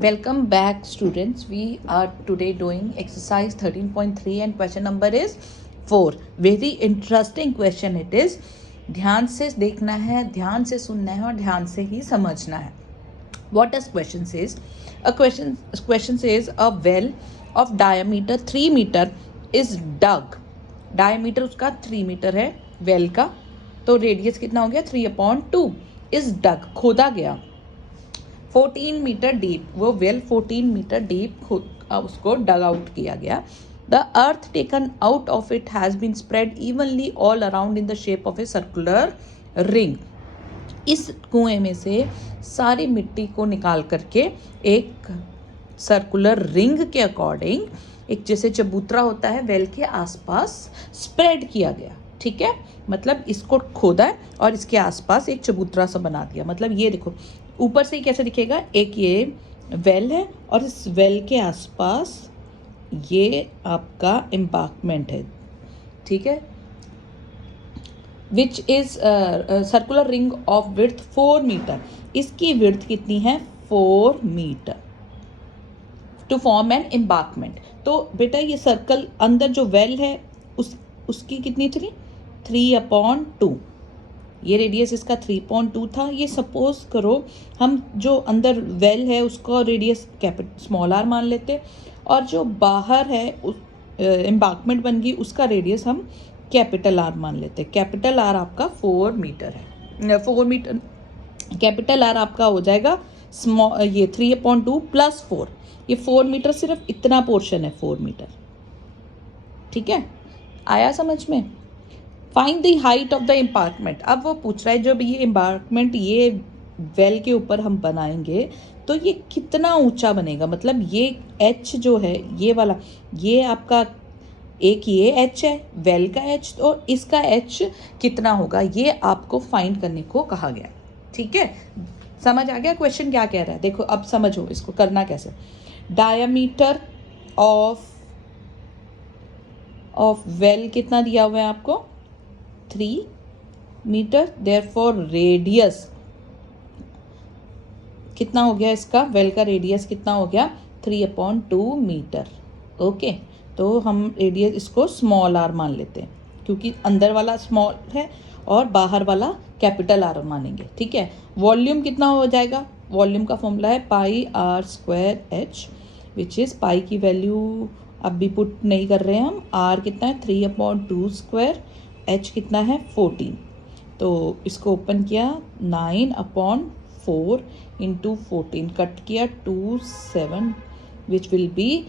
Welcome back, students. We are today doing exercise 13.3 and question number is 4. Very interesting question it is. ध्यान से देखना है, ध्यान से सुनना है और ध्यान से ही समझना है. What does question says? Question says a well of diameter 3 meter is dug. Diameter उसका 3 मीटर है well का, तो रेडियस कितना हो गया 3/2 is dug, खोदा गया 14 मीटर डीप. वो वेल 14 मीटर डीप उसको डग आउट किया गया. The earth taken out of it has been spread evenly all around in the shape of a circular ring. इस कुएं में से सारी मिट्टी को निकाल करके एक सर्कुलर रिंग के अकॉर्डिंग, एक जैसे चबूतरा होता है वेल के आसपास, स्प्रेड किया गया. ठीक है, मतलब इसको खोदा है और इसके आसपास एक चबूतरा सा बना दिया. मतलब ये देखो ऊपर से कैसे दिखेगा, एक ये वेल है और इस वेल के आसपास ये आपका एम्बार्कमेंट है. ठीक है, which is circular ring of width 4 metre. इसकी विड्थ कितनी है 4 metre to form an embankment. तो बेटा ये सर्कल अंदर जो वेल है उसकी कितनी थी 3/2. ये रेडियस इसका 3.2 था. ये सपोज करो हम जो अंदर वेल है उसका रेडियस स्मॉल आर मान लेते और जो बाहर है उस एम्बार्कमेंट बन गई उसका रेडियस हम कैपिटल आर मान लेते. कैपिटल आर आपका 4 मीटर है. 4 मीटर कैपिटल आर आपका हो जाएगा स्मॉल, ये 3/2 + 4. ये 4 मीटर सिर्फ इतना पोर्शन है 4 मीटर. ठीक है, आया समझ में. Find the height of the embankment. अब वो पूछ रहा है जब ये एम्बार्कमेंट ये वेल के ऊपर हम बनाएंगे तो ये कितना ऊंचा बनेगा. मतलब ये एच जो है ये वाला, ये आपका एक ये एच है वेल का एच, और इसका एच कितना होगा ये आपको फाइंड करने को कहा गया. ठीक है, समझ आ गया क्वेश्चन क्या कह रहा है. देखो अब समझो इसको करना कैसे. डायमीटर ऑफ वेल कितना दिया हुआ है आपको 3 मीटर. देयरफॉर रेडियस कितना हो गया इसका, वेल का रेडियस कितना हो गया 3/2 मीटर. ओके, तो हम रेडियस इसको स्मॉल आर मान लेते हैं क्योंकि अंदर वाला स्मॉल है और बाहर वाला कैपिटल आर मानेंगे. ठीक है, वॉल्यूम कितना हो जाएगा, वॉल्यूम का फॉर्मूला है πr²h, विच इज़ पाई की वैल्यू अब भी पुट नहीं कर रहे हैं हम. आर कितना है 3/2², एच कितना है 14. तो इसको ओपन किया 9/4 इंटू 14 कट किया 27 विच विल बी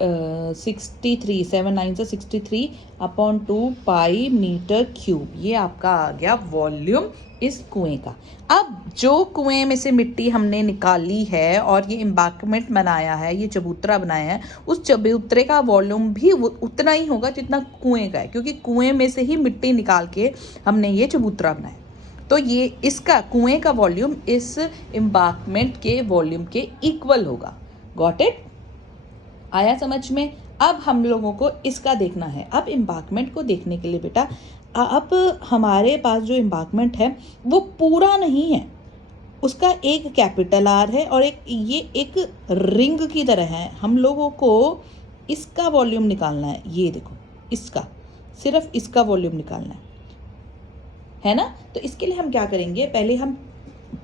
63. 7 9 से 63/2 पाई मीटर क्यूब. ये आपका आ गया वॉल्यूम इस कुएं का. अब जो कुएं में से मिट्टी हमने निकाली है और ये एम्बार्कमेंट बनाया है, ये चबूतरा बनाया है, उस चबूतरे का वॉल्यूम भी उतना ही होगा जितना कुएं का है, क्योंकि कुएं में से ही मिट्टी निकाल के हमने ये चबूतरा बनाया. तो ये इसका कुएं का वॉल्यूम इस एम्बार्कमेंट के वॉल्यूम के इक्वल होगा. गॉट इट, आया समझ में. अब हम लोगों को इसका देखना है. अब एम्बार्कमेंट को देखने के लिए बेटा अब हमारे पास जो एम्बार्कमेंट है वो पूरा नहीं है, उसका एक कैपिटल आर है और ये एक रिंग की तरह है. हम लोगों को इसका वॉल्यूम निकालना है. ये देखो इसका, सिर्फ इसका वॉल्यूम निकालना है ना. तो इसके लिए हम क्या करेंगे, पहले हम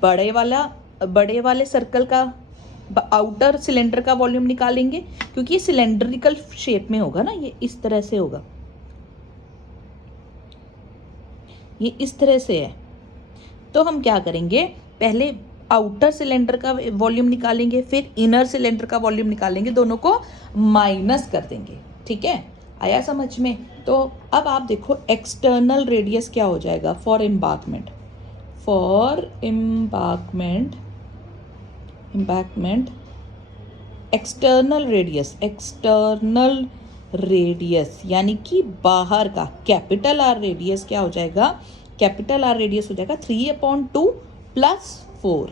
बड़े वाले सर्कल का आउटर सिलेंडर का वॉल्यूम निकालेंगे क्योंकि ये सिलेंड्रिकल शेप में होगा ना, ये इस तरह से होगा, ये इस तरह से है. तो हम क्या करेंगे, पहले आउटर सिलेंडर का वॉल्यूम निकालेंगे, फिर इनर सिलेंडर का वॉल्यूम निकालेंगे, दोनों को माइनस कर देंगे. ठीक है, आया समझ में. तो अब आप देखो एक्सटर्नल रेडियस क्या हो जाएगा फॉर एम्बार्कमेंट. एक्सटर्नल रेडियस यानी कि बाहर का कैपिटल आर रेडियस क्या हो जाएगा, कैपिटल आर रेडियस हो जाएगा 3/2 + 4.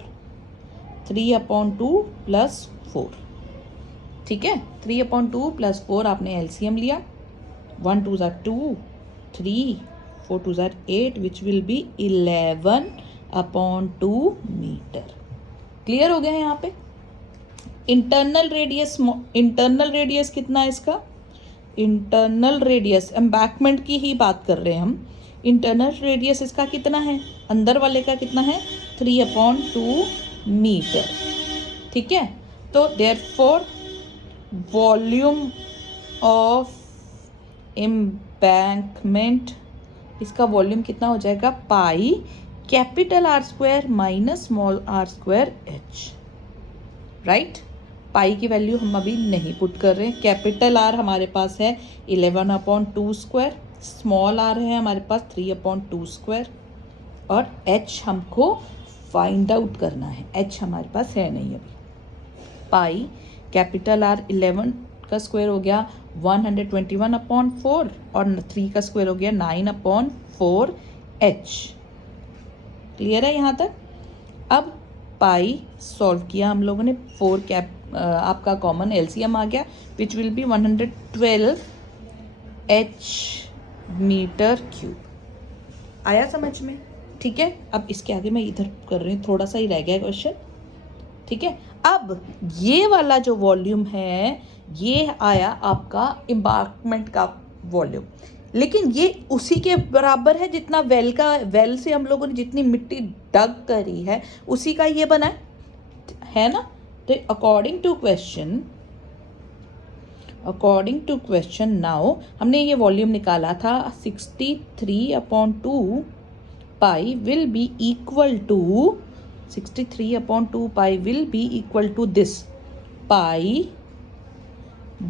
3/2 + 4. ठीक है, 3/2 + 4 आपने एलसीएम लिया. 1 2 = 2, 3 4 2 = 8 which will be 11/2 metre. Clear हो गया है यहाँ पे. इंटरनल रेडियस कितना है इसका? इंटरनल रेडियस, एम्बैकमेंट की ही बात कर रहे हैं हम। इंटरनल रेडियस इसका कितना है? अंदर वाले का कितना है? 3/2 मीटर। ठीक है, तो देयरफॉर वॉल्यूम ऑफ एम्बैंकमेंट, इसका वॉल्यूम कितना हो जाएगा? Pi capital R square minus small R square H. Right, pi की वैल्यू हम अभी नहीं पुट कर रहे हैं। कैपिटल आर हमारे पास है 11/2 स्क्वायर, स्मॉल आर है हमारे पास 3/2 स्क्वायर, और एच हमको फाइंड आउट करना है। एच हमारे पास है नहीं अभी। पाई कैपिटल आर 11 का स्क्वायर हो गया 121/4, और 3 का स्क्वायर हो गया 9/4 एच। क्लियर है यहाँ तक? अब पाई सॉल्व किया हम लोगों ने, 4 आपका कॉमन एलसीएम आ गया, which will be 112 H metre cube. आया समझ में? ठीक है, अब इसके आगे मैं इधर कर रही हूँ, थोड़ा सा ही रह गया क्वेश्चन। ठीक है, अब ये वाला जो वॉल्यूम है ये आया आपका एम्बार्कमेंट का वॉल्यूम, लेकिन ये उसी के बराबर है जितना वेल से हम लोगों ने जितनी मिट्टी डग करी है उसी का ये बना है ना। तो अकॉर्डिंग टू क्वेश्चन नाउ हमने ये वॉल्यूम निकाला था 63/2 pi will be equal to 63/2 pi will be equal to this pi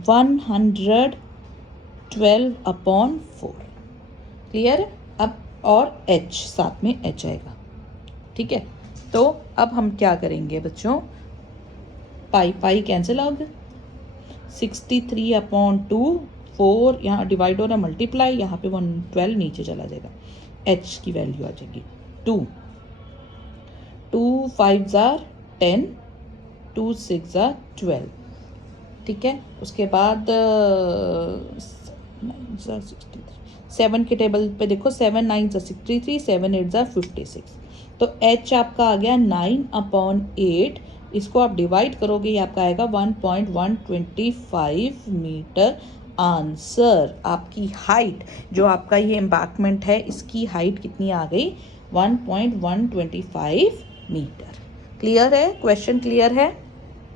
112/4। Clear है? अब और h, साथ में h आएगा। ठीक है, तो अब हम क्या करेंगे बच्चों, पाई कैंसिल हो गया, 63/2 4 यहाँ डिवाइड हो रहा है, मल्टीप्लाई, यहाँ पे 112 नीचे चला जाएगा, h की वैल्यू आ जाएगी 2 5 10 2 6 12। ठीक है, उसके बाद 7 के टेबल पे देखो, 7 9 63, 7 8 56, तो h आपका आ गया 9/8। इसको आप डिवाइड करोगे, ये आपका आएगा 1.125 मीटर। आंसर आपकी हाइट, जो आपका ये एम्बैंकमेंट है, इसकी हाइट कितनी आ गई? 1.125 मीटर। क्लियर है? क्वेश्चन क्लियर है?